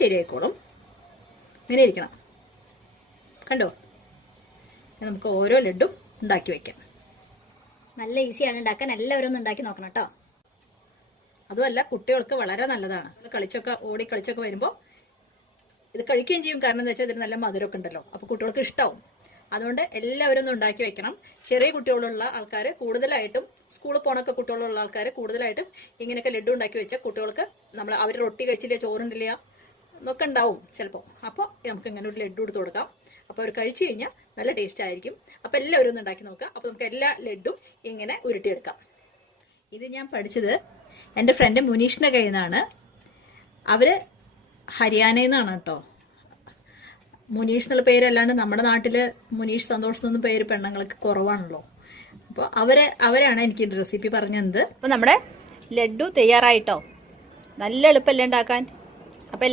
ശരിയായിക്കോളും. ഇങ്ങനെ ഇരിക്കണം. കണ്ടോ? നമുക്ക് ഓരോ ലഡ്ഡും ഉണ്ടാക്കി വെക്കാം. നല്ല ഈസിയാണ് ഉണ്ടാക്കാൻ. എല്ലാവരും ഒന്ന് ഉണ്ടാക്കി നോക്കണം കേട്ടോ. അതുമല്ല, കുട്ടികൾക്ക് വളരെ നല്ലതാണ്. ഓടി കളിച്ചൊക്കെ വരുമ്പോൾ ഇത് കഴിക്കുകയും ചെയ്യും. കാരണം എന്താ വെച്ചാൽ ഇതിന് നല്ല മധുരമൊക്കെ ഉണ്ടല്ലോ. അപ്പോൾ കുട്ടികൾക്ക് ഇഷ്ടമാവും. അതുകൊണ്ട് എല്ലാവരും ഒന്ന് ഉണ്ടാക്കി വെക്കണം. ചെറിയ കുട്ടികളുള്ള ആൾക്കാർ കൂടുതലായിട്ടും, സ്കൂളിൽ പോണൊക്കെ കുട്ടികളുള്ള ആൾക്കാർ കൂടുതലായിട്ടും ഇങ്ങനെയൊക്കെ ലഡ്ഡു ഉണ്ടാക്കി വെച്ചാൽ കുട്ടികൾക്ക് അവർ റൊട്ടി കഴിച്ചില്ല, ചോറുണ്ടില്ല എന്നൊക്കെ ഉണ്ടാവും ചിലപ്പോൾ. അപ്പോൾ നമുക്ക് ഇങ്ങനെ ഒരു ലഡ്ഡു എടുത്ത് കൊടുക്കാം. അപ്പോൾ അവർ കഴിച്ചു കഴിഞ്ഞാൽ നല്ല ടേസ്റ്റ് ആയിരിക്കും. അപ്പോൾ എല്ലാവരും ഒന്ന് ഉണ്ടാക്കി നോക്കുക. അപ്പോൾ നമുക്ക് എല്ലാ ലഡ്ഡും ഇങ്ങനെ ഉരുട്ടിയെടുക്കാം. ഇത് ഞാൻ പഠിച്ചത് എൻ്റെ ഫ്രണ്ട് മുനീഷിൻ്റെ കയ്യിൽ നിന്നാണ്. അവർ ഹരിയാനയിൽ നിന്നാണ് കേട്ടോ. മുനീഷ് എന്നുള്ള പേരല്ലാണ്ട് നമ്മുടെ നാട്ടിൽ മുനീഷ് സന്തോഷ് എന്നൊന്നും പേര് പെണ്ണുങ്ങൾക്ക് കുറവാണല്ലോ. അപ്പോൾ അവരാണ് എനിക്ക് റെസിപ്പി പറഞ്ഞത്. അപ്പോൾ നമ്മുടെ ലഡ്ഡു തയ്യാറായിട്ടോ. നല്ല എളുപ്പമല്ലേ ഉണ്ടാക്കാൻ. അപ്പോൾ